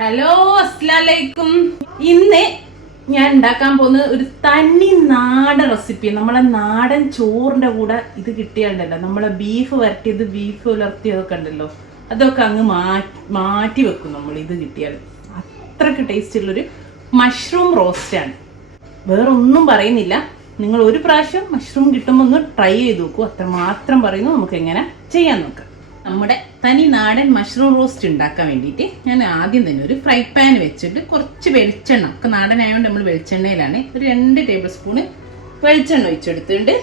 Hello, അസ്സലാമലൈക്കും. ഇന്ന് ഞാൻ ഉണ്ടാക്കാൻ പോകുന്ന ഒരു തനി നാടൻ റെസിപ്പി. നമ്മളെ നാടൻ ചോറിന്റെ കൂടെ ഇത് കിട്ടിയാണ്ടല്ലോ, നമ്മളെ ബീഫ് വരട്ടിയത്, ബീഫ് ഉലർത്തിയതൊക്കെ ഉണ്ടല്ലോ, അതൊക്കെ അങ്ങ് മാറ്റി വെക്കും നമ്മൾ ഇത് കിട്ടിയാൽ. അത്രക്ക് ടേസ്റ്റ് ഉള്ളൊരു മഷ്റൂം റോസ്റ്റാണ്. വേറൊന്നും പറയുന്നില്ല, നിങ്ങൾ ഒരു പ്രാവശ്യം മഷ്റൂം കിട്ടുമ്പോൾ ഒന്ന് ട്രൈ ചെയ്ത് നോക്കൂ. അത്രമാത്രം പറയുന്നു. നമുക്ക് എങ്ങനെ ചെയ്യാൻ നോക്കാം. നമ്മുടെ തനി നാടൻ മഷ്റൂം റോസ്റ്റ് ഉണ്ടാക്കാൻ വേണ്ടിയിട്ട് ഞാൻ ആദ്യം തന്നെ ഒരു ഫ്രൈ പാൻ വെച്ചിട്ട് കുറച്ച് വെളിച്ചെണ്ണ, ഒക്കെ നാടനായതുകൊണ്ട് നമ്മൾ വെളിച്ചെണ്ണയിലാണ്, ഒരു 2 ടേബിൾ സ്പൂണ് വെളിച്ചെണ്ണ ഒഴിച്ചെടുത്തിട്ട്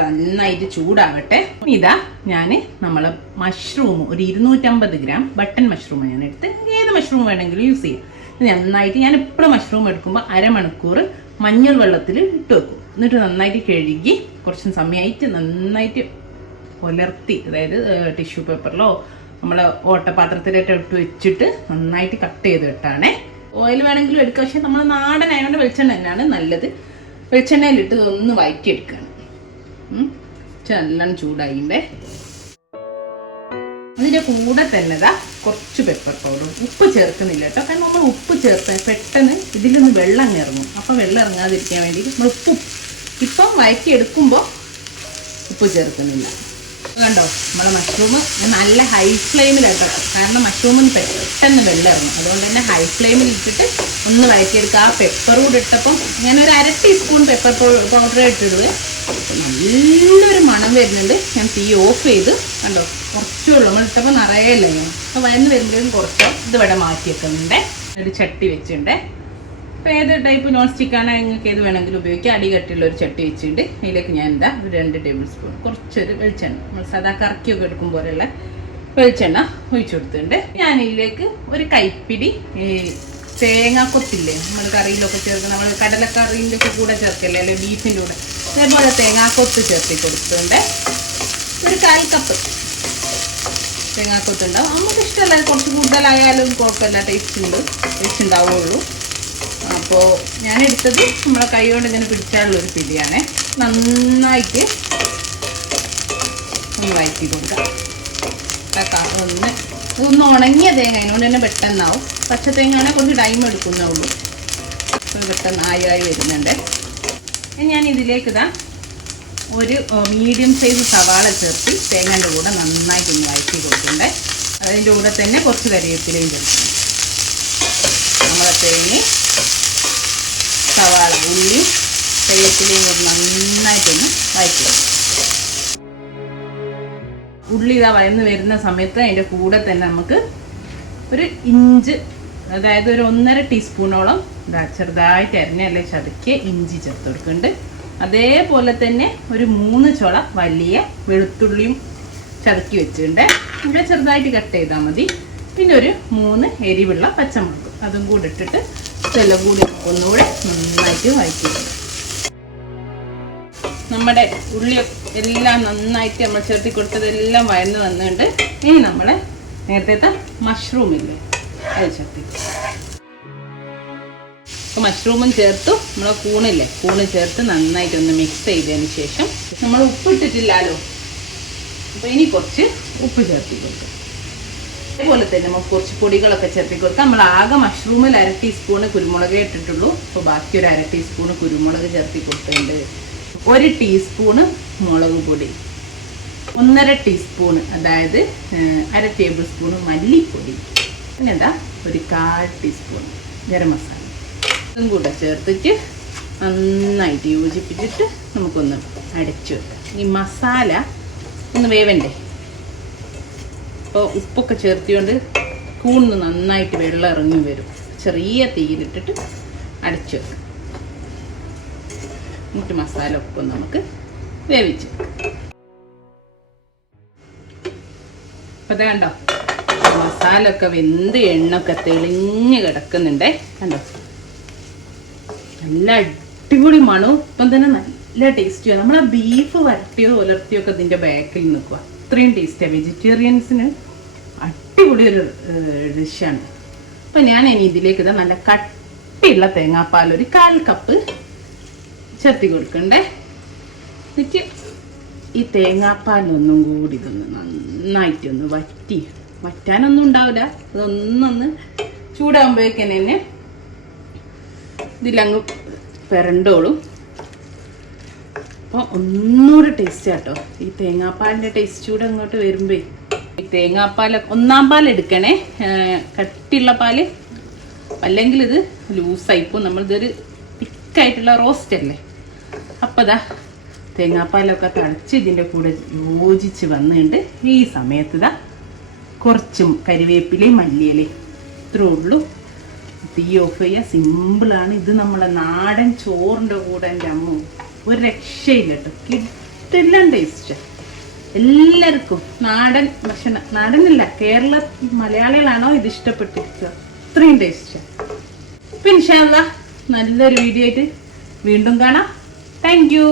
നന്നായിട്ട് ചൂടാവട്ടെ. ഇതാ ഞാൻ നമ്മളെ മഷ്റൂം ഒരു 250 ഗ്രാം ബട്ടൺ മഷ്റൂം ഞാൻ എടുത്ത്, ഏത് മഷ്റൂം വേണമെങ്കിലും യൂസ് ചെയ്യും. നന്നായിട്ട് ഞാൻ എപ്പോഴും മഷ്റൂം എടുക്കുമ്പോൾ അരമണിക്കൂർ മഞ്ഞൾ വെള്ളത്തിൽ ഇട്ട് വെക്കും. എന്നിട്ട് നന്നായിട്ട് കഴുകി കുറച്ച് സമയമായിട്ട് നന്നായിട്ട് പുലർത്തി, അതായത് ടിഷ്യൂ പേപ്പറിലോ നമ്മൾ ഓട്ടപാത്രത്തിലായിട്ട് ഇട്ട് വെച്ചിട്ട് നന്നായിട്ട് കട്ട് ചെയ്ത് ഇട്ടാണേ. ഓയിൽ വേണമെങ്കിലും എടുക്കുക, പക്ഷെ നമ്മൾ നാടനായതുകൊണ്ട് വെളിച്ചെണ്ണ തന്നെയാണ് നല്ലത്. വെളിച്ചെണ്ണയിലിട്ട് ഒന്ന് വഴറ്റിയെടുക്കുകയാണ്. നല്ലോണം ചൂടായിണ്ടേ. അതിൻ്റെ കൂടെ തന്നെ കുറച്ച് പെപ്പർ പൗഡർ, ഉപ്പ് ചേർക്കുന്നില്ല കേട്ടോ, കാരണം നമ്മൾ ഉപ്പ് ചേർത്താൽ പെട്ടെന്ന് ഇതിൽ നിന്ന് വെള്ളം ഇറങ്ങും. അപ്പം വെള്ളം ഇറങ്ങാതിരിക്കാൻ വേണ്ടി നമ്മൾ ഇപ്പം വഴറ്റിയെടുക്കുമ്പോൾ ഉപ്പ് ചേർക്കുന്നില്ല. കണ്ടോ, നമ്മളെ മഷ്റൂം നല്ല ഹൈ ഫ്ലെയിമിലിട്ടോ, കാരണം മഷ്റൂമിന് പെട്ടെന്ന് വെള്ളം ഇറങ്ങും. അതുകൊണ്ട് തന്നെ ഹൈ ഫ്ലെയിമിൽ ഇട്ടിട്ട് ഒന്ന് വഴറ്റിയെടുക്കുക. ആ പെപ്പർ കൂടെ ഇട്ടപ്പം ഞാനൊരു 1/2 ടീസ്പൂൺ പെപ്പർ പൗഡർ ഇട്ടിടുക. നല്ലൊരു മണം വരുന്നുണ്ട്. ഞാൻ തീ ഓഫ് ചെയ്ത്, കണ്ടോ കുറച്ചേ ഉള്ളൂ, നമ്മൾ ഇട്ടപ്പോൾ നിറയല്ലേ. അപ്പോൾ വയന്ന് വരുമ്പോഴും കുറച്ചോ ഇത് ഇവിടെ മാറ്റി വെക്കുന്നുണ്ട്. ഒരു ചട്ടി വെച്ചിട്ടുണ്ട്. അപ്പോൾ ഏത് ടൈപ്പ് നോൺ സ്റ്റിക്കാണ് നിങ്ങൾക്ക് ഏത് വേണമെങ്കിലും ഉപയോഗിക്കുക. അടികട്ടിയുള്ള ഒരു ചട്ടി വെച്ചിട്ടുണ്ട്. അതിലേക്ക് ഞാൻ ഒരു 2 ടേബിൾ സ്പൂൺ കുറച്ചൊരു വെളിച്ചെണ്ണ, നമ്മൾ സാധാ കറക്കിയൊക്കെ എടുക്കും പോലെയുള്ള വെളിച്ചെണ്ണ ഒഴിച്ചു കൊടുത്തിട്ടുണ്ട്. ഞാൻ ഇതിലേക്ക് ഒരു കൈപ്പിടി തേങ്ങാക്കൊത്തില്ലേ, നമ്മൾ കറിയിലൊക്കെ ചേർക്കുക, നമ്മൾ കടലക്കറിൻ്റെ ഒക്കെ കൂടെ ചേർക്കല്ലേ, അല്ലെങ്കിൽ ബീഫിൻ്റെ കൂടെ, അതേപോലെ തേങ്ങാക്കൊത്ത് ചേർത്തി കൊടുത്തിട്ടുണ്ട്. ഒരു 1/4 കപ്പ് തേങ്ങാക്കൊത്തുണ്ടാവും. നമുക്ക് ഇഷ്ടമല്ല, കുറച്ച് കൂടുതലായാലും കുഴപ്പമില്ല, ടേസ്റ്റ് ഉണ്ടാവുള്ളൂ. അപ്പോൾ ഞാനെടുത്തത് നമ്മളെ കൈ കൊണ്ട് ഇങ്ങനെ പിടിച്ചാലുള്ളൊരു പിടിയാണ്. നന്നായിട്ട് ഒന്ന് വഴറ്റി കൊടുക്കാം. ഒന്ന് ഉണങ്ങിയ തേങ്ങ, അതിനോട് തന്നെ പെട്ടെന്നാവും. പച്ച തേങ്ങയാണെങ്കിൽ കുറച്ച് ടൈം എടുക്കുന്നേ പെട്ടെന്ന് ആയി വരുന്നുണ്ട്. ഞാൻ ഇതിലേക്ക് ഒരു മീഡിയം സൈസ് സവാള ചേർത്ത് തേങ്ങയുടെ കൂടെ നന്നായിട്ടൊന്ന് വഴറ്റി കൊടുക്കുന്നുണ്ട്. അതിൻ്റെ കൂടെ തന്നെ കുറച്ച് കറിവേപ്പിലയും ചേർക്കും. നമ്മളെ തേങ്ങ, സവാള, ഉള്ളിയും കറിവേപ്പിലയും കൂടെ നന്നായിട്ടൊന്ന് വഴറ്റി. ഉള്ളി വഴന്ന് വരുന്ന സമയത്ത് അതിൻ്റെ കൂടെ തന്നെ നമുക്ക് ഒരു ഇഞ്ച്, അതായത് ഒരു 1.5 ടീസ്പൂണോളം ചെറുതായിട്ട് അരിഞ്ഞല്ലേ ചതക്കിയ ഇഞ്ചി ചേർത്ത് കൊടുക്കുന്നുണ്ട്. അതേപോലെ തന്നെ ഒരു 3 ചുള വലിയ വെളുത്തുള്ളിയും ചതക്കി വെച്ചിട്ടുണ്ട്. ഇവിടെ ചെറുതായിട്ട് കട്ട് ചെയ്താൽ മതി. പിന്നെ ഒരു 3 എരിവുള്ള പച്ചമുളക്, അതും കൂടി ഇട്ടിട്ട് ഇതെല്ലാം കൂടി ഒന്നുകൂടെ നന്നായിട്ട് വഴറ്റി. നമ്മുടെ ഉള്ളി എല്ലാം നന്നായിട്ട് നമ്മൾ ചേർത്തി കൊടുത്തതെല്ലാം വഴന്ന് വന്നിട്ടുണ്ട്. ഇനി നമ്മളെ നേരത്തെ മഷ്റൂമില്ലേ അത് ചേർത്തി. അപ്പോൾ മഷ്റൂമും ചേർത്തു, നമ്മളെ കൂണ് ചേർത്ത് നന്നായിട്ടൊന്ന് മിക്സ് ചെയ്തതിന് ശേഷം നമ്മൾ ഉപ്പിട്ടിട്ടില്ലല്ലോ, അപ്പോൾ ഇനി കുറച്ച് ഉപ്പ് ചേർത്തി കൊടുക്കും. അതേപോലെ തന്നെ നമുക്ക് കുറച്ച് പൊടികളൊക്കെ ചേർത്തി കൊടുക്കാം. നമ്മൾ ആകെ മഷ്റൂമിൽ 1/2 ടീസ്പൂണ് കുരുമുളകേ ഇട്ടിട്ടുള്ളൂ. അപ്പോൾ ബാക്കി ഒരു 1/2 ടീസ്പൂണ് കുരുമുളക് ചേർത്തി കൊടുത്തിട്ടുണ്ട്. 1 ടീസ്പൂണ് മുളക് പൊടി, 1.5 ടീസ്പൂണ്, അതായത് 1/2 ടേബിൾ സ്പൂണ് മല്ലിപ്പൊടി, പിന്നെ ഒരു 1/4 ടീസ്പൂൺ ഗരം മസാല, ഇതും കൂടെ ചേർത്തിട്ട് നന്നായിട്ട് യോജിപ്പിച്ചിട്ട് നമുക്കൊന്ന് അടച്ചു വെക്കാം. ഈ മസാല ഒന്ന് വേവണ്ടേ, അപ്പോൾ ഉപ്പൊക്കെ ചേർത്തിക്കൊണ്ട് കൂണ് നന്നായിട്ട് വെള്ളം ഇറങ്ങി വരും. ചെറിയ തീയിലിട്ടിട്ട് അടച്ചു വെക്കാം. എന്നിട്ട് മസാല ഉപ്പ് നമുക്ക് വേവിച്ച്. അപ്പോൾ കണ്ടോ, മസാല ഒക്കെ വെന്ത് എണ്ണൊക്കെ തെളിഞ്ഞ് കിടക്കുന്നുണ്ടേ. കണ്ടോ, നല്ല അടിപൊളി മണവും ഇപ്പം തന്നെ നല്ല ടേസ്റ്റിയാണ്. നമ്മളെ ബീഫ് വരട്ടിയോ ഉലർത്തിയൊക്കെ ഇതിൻ്റെ ബാക്കിൽ നിൽക്കുക, അത്രയും ടേസ്റ്റിയാണ്. വെജിറ്റേറിയൻസിന് അടിപൊളി ഒരു ഡിഷാണ്. അപ്പം ഞാൻ ഇനി ഇതിലേക്ക് നല്ല കട്ടിയുള്ള തേങ്ങാപ്പാൽ ഒരു 1/4 കപ്പ് ചേർത്തി കൊടുക്കണ്ടേ. എന്നിട്ട് ഈ തേങ്ങാപ്പാലൊന്നും കൂടി ഇതൊന്ന് നന്നായിട്ടൊന്ന് വറ്റാനൊന്നും ഉണ്ടാവില്ല, അതൊന്നൊന്ന് ചൂടാകുമ്പോഴേക്കന്നെ തന്നെ ഇതിലങ്ങ് പെരണ്ടോളും. അപ്പോൾ ഒന്നുകൂടെ ടേസ്റ്റ് ആട്ടോ. ഈ തേങ്ങാപ്പാലിൻ്റെ ടേസ്റ്റ് കൂടെ അങ്ങോട്ട് വരുമ്പേ ഈ തേങ്ങാപ്പാൽ 1-ാം പാൽ എടുക്കണേ, കട്ടിയുള്ള പാല്, അല്ലെങ്കിൽ ഇത് ലൂസായിപ്പോൾ നമ്മളിതൊരു തിക്കായിട്ടുള്ള റോസ്റ്റ് അല്ലേ. അപ്പം അതാ തേങ്ങാപ്പാലൊക്കെ തളിച്ച് ഇതിൻ്റെ കൂടെ യോജിച്ച് വന്നിട്ട് ഈ സമയത്ത് ഇതാ കുറച്ചും കരിവേപ്പിലയും മല്ലിയിലയും ഇത്രേ ഉള്ളൂ. തീ ഓഫ് ചെയ്യുക. സിമ്പിളാണ്. ഇത് നമ്മളെ നാടൻ ചോറിൻ്റെ കൂടെ എൻ്റെ അമ്മ ഒരു രക്ഷയില്ല കേട്ടോ. കിട്ടില്ല ടേസ്റ്റ്. എല്ലാവർക്കും നാടൻ ഭക്ഷണം, നാടനല്ല കേരള മലയാളികളാണോ ഇത് ഇഷ്ടപ്പെട്ടിരിക്കുക, അത്രയും ടേസ്റ്റ്. അപ്പം ഇൻഷാ അല്ലാഹ് നല്ലൊരു വീഡിയോ ആയിട്ട് വീണ്ടും കാണാം. Thank you.